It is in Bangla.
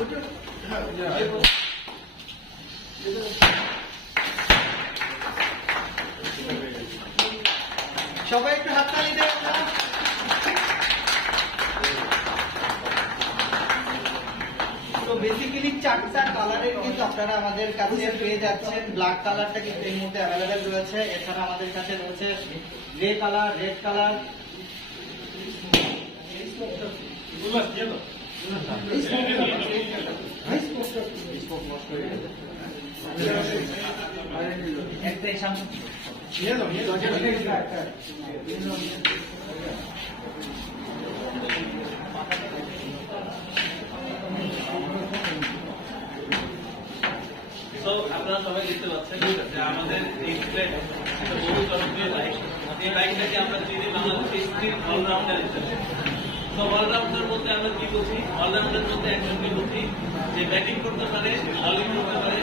সবাই একটু হাততালি দেন না। তো বেসিক্যালি চারটা কালারের কিন্তু আপনারা আমাদের কাছে পেয়ে যাচ্ছেন। ব্ল্যাক কালারটা কিন্তু এই মুহূর্তে অ্যাভেলেবেল রয়েছে। এছাড়া আমাদের কাছে রয়েছে গ্রে কালার, রেড কালার, আপনারা সবাই দেখতে পাচ্ছেন যে আমাদের এই বহু জনপ্রিয় বাইক, এই বাইকটাকে আমরা চিনি বাংলাদেশের স্পিড অলরাউন্ডার হিসেবে। তো অলরাউন্ডার বলতে আমরা কি বুঝি? অলরাউন্ডার বলতে একজনকে বুঝি যে ব্যাটিং করতে পারে, বোলিং করতে পারে,